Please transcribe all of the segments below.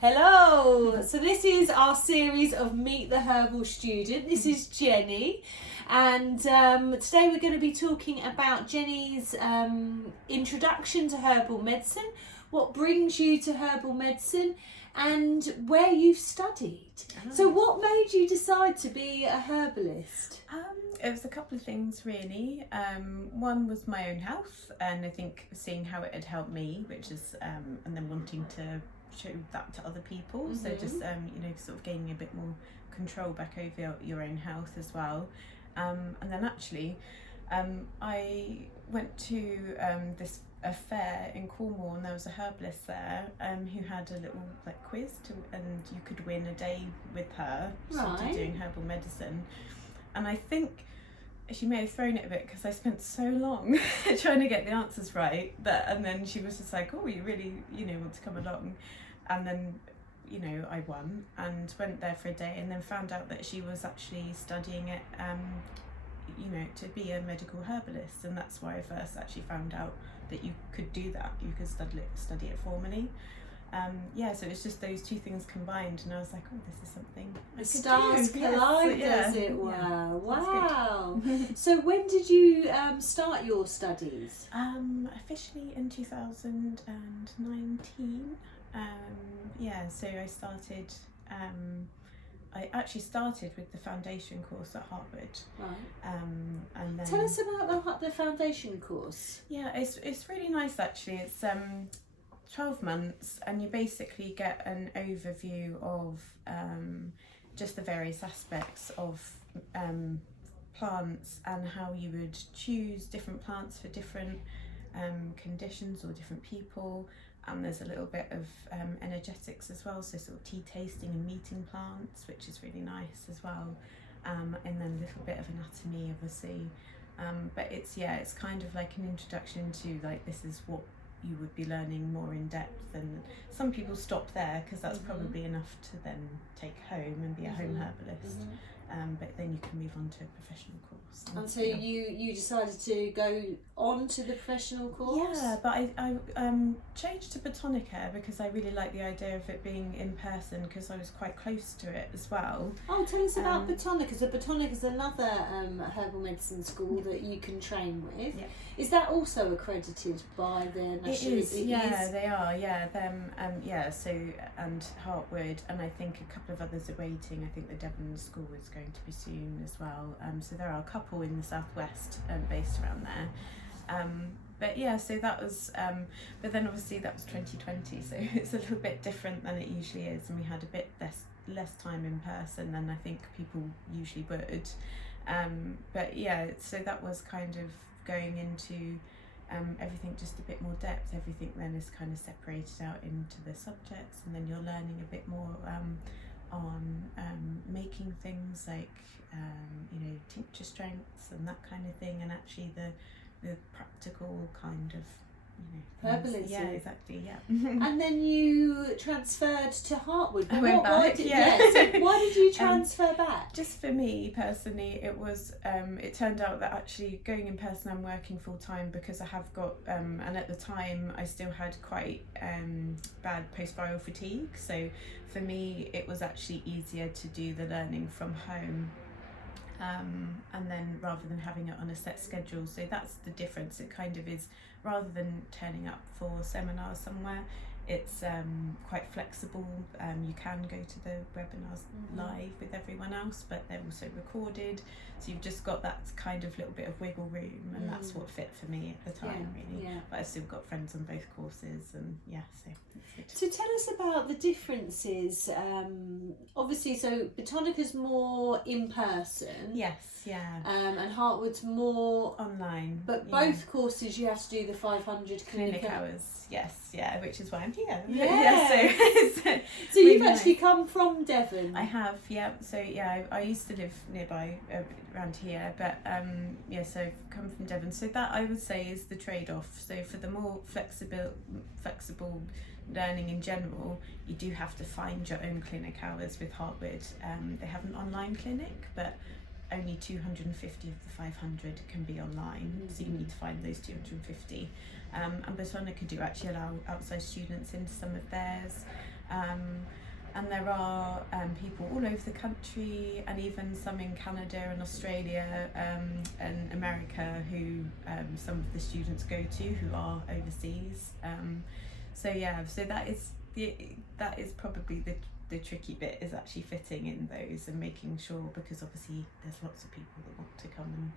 Hello! So this is our series of Meet the Herbal Student. This is Jenny, and today we're going to be talking about Jenny's introduction to herbal medicine, what brings you to herbal medicine, and where you've studied. So what made you decide to be a herbalist? It was a couple of things really. One was my own health, and I think seeing how it had helped me, which is and then wanting to show that to other people. So just sort of gaining a bit more control back over your own health as well. And then actually I went to a fair in Cornwall, and there was a herbalist there who had a little quiz and you could win a day with her sort of doing herbal medicine. And I think she may have thrown it a bit because I spent so long trying to get the answers right, and then she was just like, oh, you really want to come along. And then I won and went there for a day, and then found out that she was actually studying it to be a medical herbalist, and that's why I first actually found out that you could do that. You could study it formally. So it's just those two things combined, and I was like, oh, this is something The stars collide, does it? Wow, yeah. Wow. So when did you start your studies? Officially in 2019. So I started. I actually started with the foundation course at Heartwood. Right. And then tell us about the foundation course. Yeah, it's really nice actually. It's 12 months, and you basically get an overview of just the various aspects of plants and how you would choose different plants for different conditions or different people. And there's a little bit of energetics as well, so sort of tea tasting and meeting plants, which is really nice as well. And then a little bit of anatomy, obviously. But it's kind of like an introduction to this is what you would be learning more in depth, and some people stop there because that's probably enough to then take home and be a home herbalist. But then you can move on to a professional course. And so you decided to go on to the professional course? Yeah, but I changed to Betonica because I really like the idea of it being in person, because I was quite close to it as well. Oh, tell us about Betonica. So Betonica is another herbal medicine school that you can train with. Yeah. Is that also accredited by the national? It is. They are. Yeah, them. So and Heartwood, and I think a couple of others are waiting. I think the Devon school is going to be soon as well. So there are a couple in the southwest based around there. So that was. But then obviously that was 2020, so it's a little bit different than it usually is, and we had a bit less time in person than I think people usually would. So that was kind of going into everything just a bit more depth. Everything then is kind of separated out into the subjects, and then you're learning a bit more on making things like tincture strengths and that kind of thing, and actually the practical kind of herbalism. Yeah, exactly. Yeah. And then you transferred to Heartwood. I went back. So why did you transfer back? Just for me personally, it was. It turned out that actually going in person, I'm working full time because I have got. And at the time, I still had quite bad post-viral fatigue. So for me, it was actually easier to do the learning from home. And then rather than having it on a set schedule. So that's the difference. It kind of is, rather than turning up for seminars somewhere, it's quite flexible. You can go to the webinars live with everyone else, but they're also recorded, so you've just got that kind of little bit of wiggle room, and that's what fit for me at the time, really. Yeah. But I've still got friends on both courses, and so it's good. So tell us about the differences. Obviously, so Betonica's more in person. Yes, yeah. And Heartwood's more online. But both courses you have to do the 500 clinic hours. Yes, yeah, which is why I'm here. Yeah. So really you've actually come from Devon. I have, yeah. So I used to live nearby around here, but so I've come from Devon. So that I would say is the trade-off. So for the more flexible learning in general, you do have to find your own clinic hours with Heartwood. They have an online clinic, but only 250 of the 500 can be online, so you need to find those 250. And Betonica do actually allow outside students into some of theirs. And there are people all over the country, and even some in Canada and Australia and America who some of the students go to who are overseas. So that is probably the tricky bit, is actually fitting in those and making sure, because obviously there's lots of people that want to come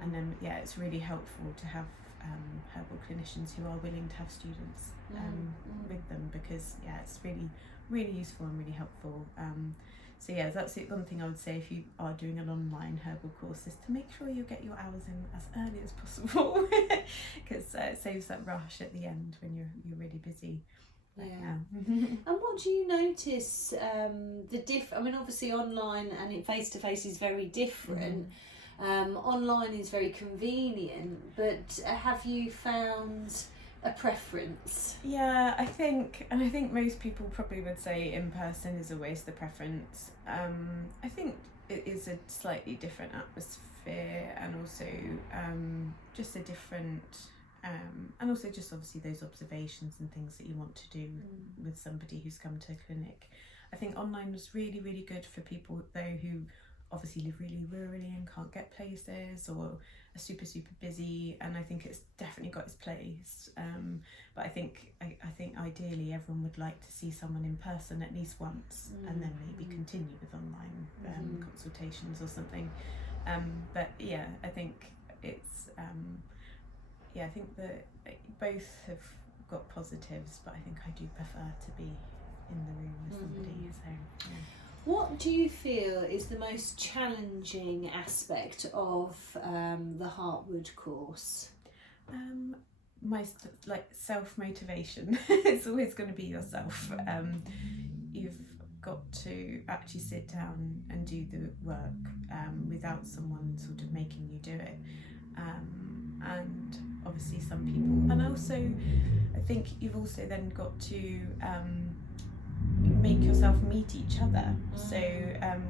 and then it's really helpful to have herbal clinicians who are willing to have students with them, because it's really useful and really helpful. So that's the one thing I would say if you are doing an online herbal course, is to make sure you get your hours in as early as possible, because it saves that rush at the end when you're really busy. And what do you notice I mean, obviously online and face to face is very different. Online is very convenient, but have you found a preference? I think most people probably would say in person is always the preference. I think it is a slightly different atmosphere, and also just a different and also just obviously those observations and things that you want to do with somebody who's come to a clinic. I think online was really, really good for people though who obviously live really rurally and can't get places, or are super busy, and I think it's definitely got its place. But I think ideally everyone would like to see someone in person at least once, and then maybe continue with online consultations or something. But I think it's I think that both have got positives, but I think I do prefer to be in the room with somebody. So What do you feel is the most challenging aspect of the Heartwood course? Self-motivation. It's always going to be yourself. You've got to actually sit down and do the work without someone sort of making you do it. And obviously some people, and also I think you've also then got to make yourself meet each other. So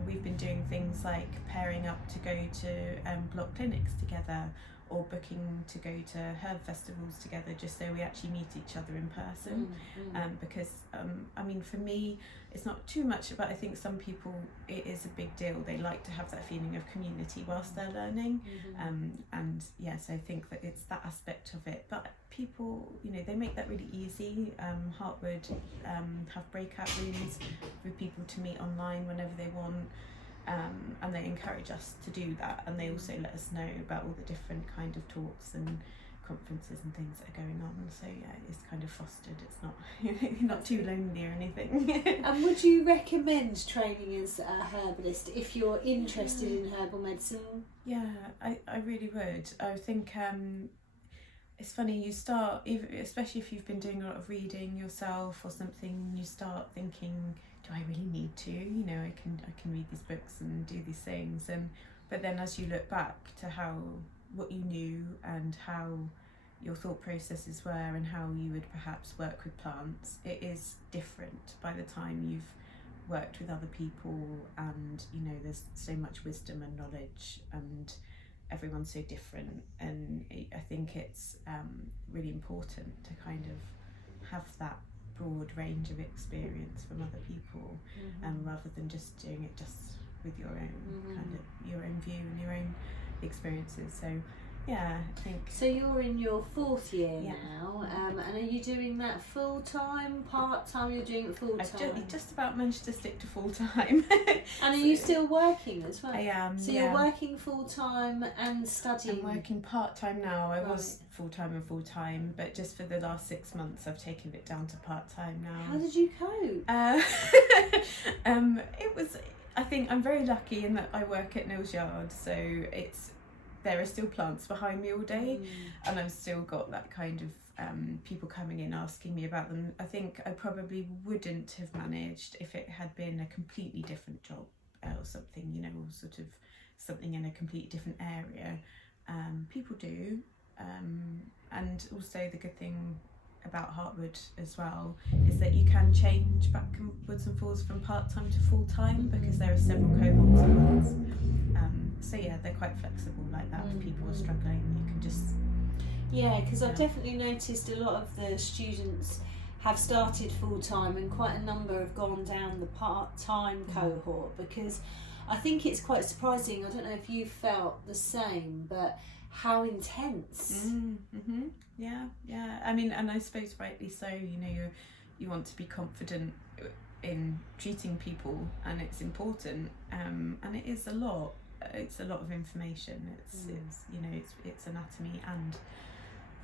we've been doing things like pairing up to go to block clinics together, or booking to go to herb festivals together, just so we actually meet each other in person. Because I mean, for me it's not too much, but I think some people it is a big deal. They like to have that feeling of community whilst they're learning. And yes, I think that it's that aspect of it, but people, they make that really easy. Heartwood have breakout rooms for people to meet online whenever they want. And they encourage us to do that, and they also let us know about all the different kind of talks and conferences and things that are going on. So it's kind of fostered. It's not you're not too lonely or anything. And would you recommend training as a herbalist if you're interested in herbal medicine? I really would. I think it's funny, you start, especially if you've been doing a lot of reading yourself or something, you start thinking, do I really need to? I can read these books and do these things, but then as you look back to what you knew and how your thought processes were and how you would perhaps work with plants, it is different by the time you've worked with other people, and there's so much wisdom and knowledge, and everyone's so different, and I think it's really important to kind of have that broad range of experience from other people, rather than just doing it just with your own kind of your own view and your own experiences. So I think. So you're in your 4th year now, and are you doing that full time, part time? You're doing it full time. I've just about managed to stick to full time. And are you still working as well? I am. So you're working full time and studying. I'm working part time now. I was full time, but just for the last 6 months, I've taken it down to part time now. How did you cope? It was. I think I'm very lucky in that I work at Nils Yard, so there are still plants behind me all day, and I've still got that kind of people coming in asking me about them. I think I probably wouldn't have managed if it had been a completely different job or something, or sort of something in a completely different area. People do, and also the good thing about Heartwood as well is that you can change backwards and forwards from part-time to full-time because there are several cohorts at once. So yeah, they're quite flexible like that. If people are struggling, you can just... Yeah, because I've definitely noticed a lot of the students have started full-time and quite a number have gone down the part-time cohort, because I think it's quite surprising. I don't know if you felt the same, but how intense. Yeah. I mean, and I suppose rightly so, you know, you want to be confident in treating people, and it's important, and it is a lot. It's a lot of information. It's you know, it's anatomy and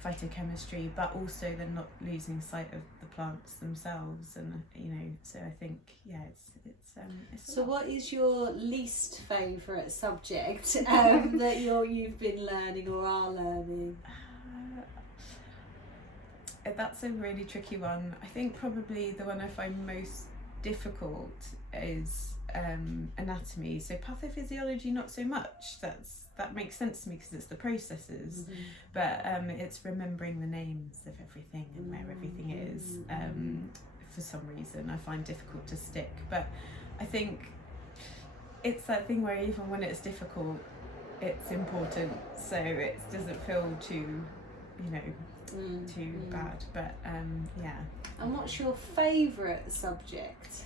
phytochemistry, but also they're not losing sight of the plants themselves, and you know, so I think it's so what is your least favourite subject that you've been learning or are learning? That's a really tricky one. I think probably the one I find most difficult is anatomy. So pathophysiology, not so much. That makes sense to me because it's the processes, but it's remembering the names of everything and where everything is. For some reason I find difficult to stick, but I think it's that thing where even when it's difficult, it's important, so it doesn't feel too, you know, too bad. But yeah. And what's your favourite subject?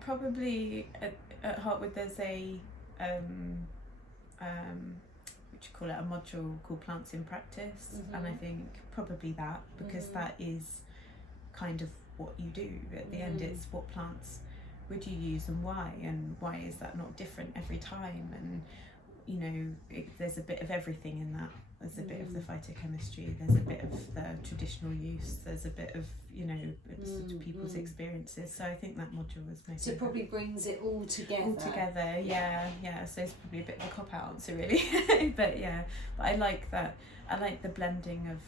Probably at Heartwood there's a what you call it, a module called Plants in Practice, and I think probably that, because that is kind of what you do at the end. It's what plants would you use and why is that not different every time, and you know, there's a bit of everything in that. There's a bit of the phytochemistry, there's a bit of the traditional use, there's a bit of, you know, people's experiences. So I think that module was most. So it probably brings it all together. Yeah. So it's probably a bit of a cop-out answer really. But yeah, but I like that. I like the blending of,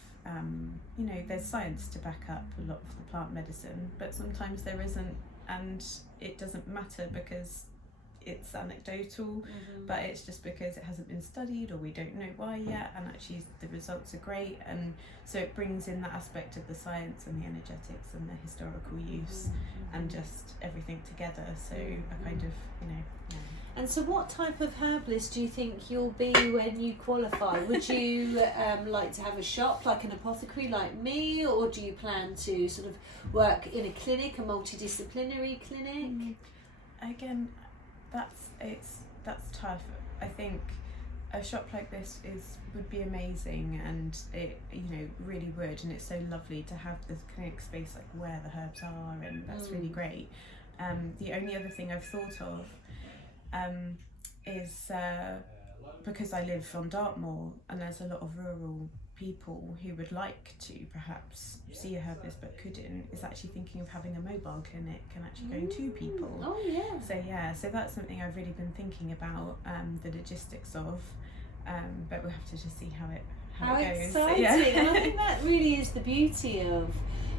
you know, there's science to back up a lot of the plant medicine, but sometimes there isn't, and it doesn't matter because it's anecdotal, but it's just because it hasn't been studied or we don't know why yet, and actually the results are great, and so it brings in that aspect of the science and the energetics and the historical use and just everything together. So I kind of, you know. And so what type of herbalist do you think you'll be when you qualify? Would you like to have a shop like an apothecary like me, or do you plan to sort of work in a clinic, a multidisciplinary clinic? Again, that's tough. I think a shop like this would be amazing, and it, you know, really would, and it's so lovely to have this clinic space like where the herbs are, and that's really great. The only other thing I've thought of is because I live on Dartmoor and there's a lot of rural people who would like to perhaps see a herbalist but couldn't, is actually thinking of having a mobile clinic and actually going to people. Oh yeah. So that's something I've really been thinking about, the logistics of, but we'll have to just see how it goes. Exciting. And I think that really is the beauty of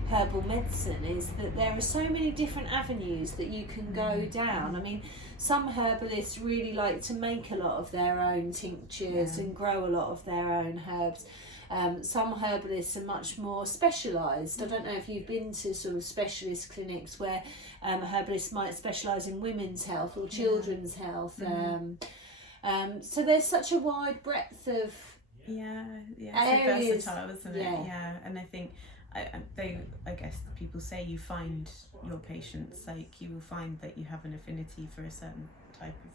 herbal medicine, is that there are so many different avenues that you can go down. I mean, some herbalists really like to make a lot of their own tinctures and grow a lot of their own herbs. Some herbalists are much more specialised. I don't know if you've been to sort of specialist clinics where herbalists might specialise in women's health or children's health. So there's such a wide breadth of areas. So versatile, isn't it? Yeah, and I think I guess people say you find your patients, like you will find that you have an affinity for a certain type of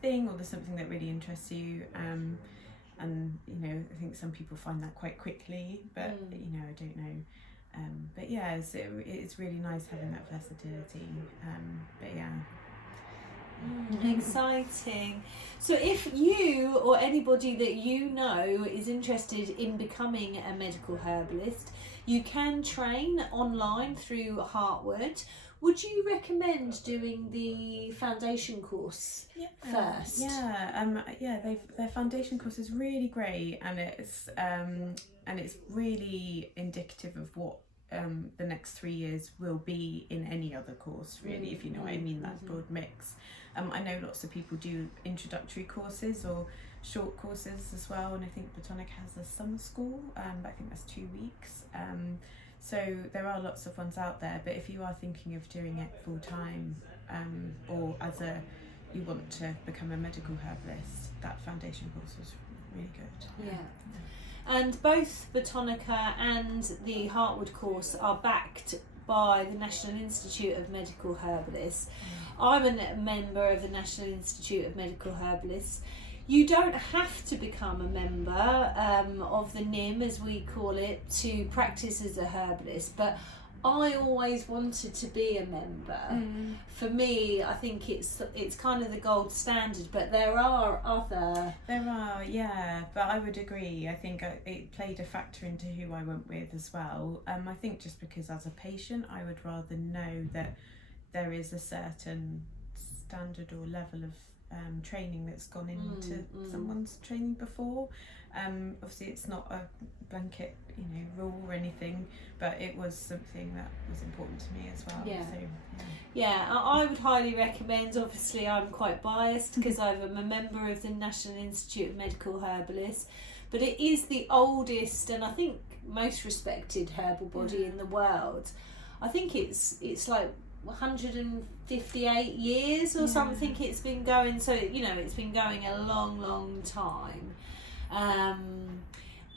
thing, or there's something that really interests you, and you know, I think some people find that quite quickly, but you know, I don't know, but yeah, so it's really nice having that versatility, but yeah. Exciting. So if you or anybody that you know is interested in becoming a medical herbalist, you can train online through Heartwood. Would you recommend doing the foundation course first? Their foundation course is really great, and it's really indicative of what the next 3 years will be in any other course, really, if you know what I mean, that broad mix. I know lots of people do introductory courses or short courses as well, and I think Betonica has a summer school, but I think that's 2 weeks. So there are lots of ones out there, but if you are thinking of doing it full time, or you want to become a medical herbalist, that foundation course was really good. Yeah. And both Betonica and the Heartwood course are backed by the National Institute of Medical Herbalists. I'm a member of the National Institute of Medical Herbalists. You don't have to become a member of the NIMH, as we call it, to practice as a herbalist, but I always wanted to be a member. For me, I think it's kind of the gold standard, but there are other... Yeah, but I would agree. I think it played a factor into who I went with as well. I think just because as a patient, I would rather know that there is a certain standard or level of training that's gone into someone's training before. Obviously it's not a blanket rule or anything, but it was something that was important to me as well. I would highly recommend. Obviously I'm quite biased because I'm a member of the National Institute of Medical Herbalists, but it is the oldest and I think most respected herbal body in the world. I think it's like 158 years or something it's been going, so it's been going a long time.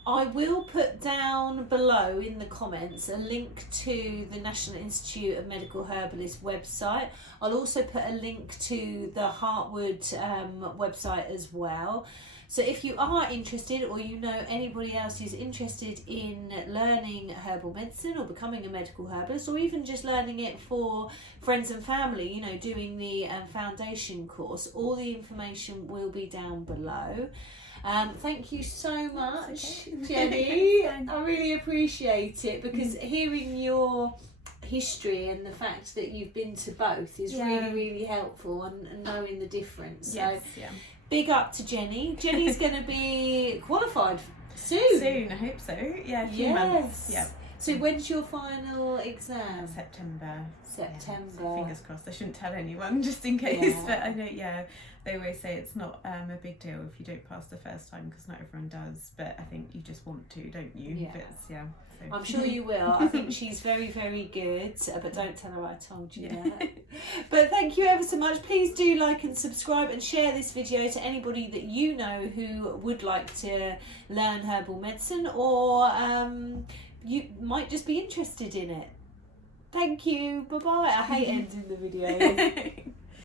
I will put down below in the comments a link to the National Institute of Medical Herbalists website. I'll also put a link to the Heartwood website as well. So if you are interested, or you know anybody else who's interested in learning herbal medicine or becoming a medical herbalist, or even just learning it for friends and family, doing the foundation course, all the information will be down below. Thank you so much, Jenny. I really appreciate it, because hearing your history and the fact that you've been to both is really helpful, and knowing the difference. So big up to Jenny. Jenny's going to be qualified soon. I hope so. Yeah, a few months. Yeah. So when's your final exam? September. So fingers crossed. I shouldn't tell anyone just in case, but I know, they always say it's not a big deal if you don't pass the first time, because not everyone does, but I think you just want to, don't you? So. I'm sure you will. I think she's very good, but don't tell her I told you that. But thank you ever so much. Please do like and subscribe and share this video to anybody that you know who would like to learn herbal medicine, or you might just be interested in it. Thank you. Bye bye. I hate ending the video.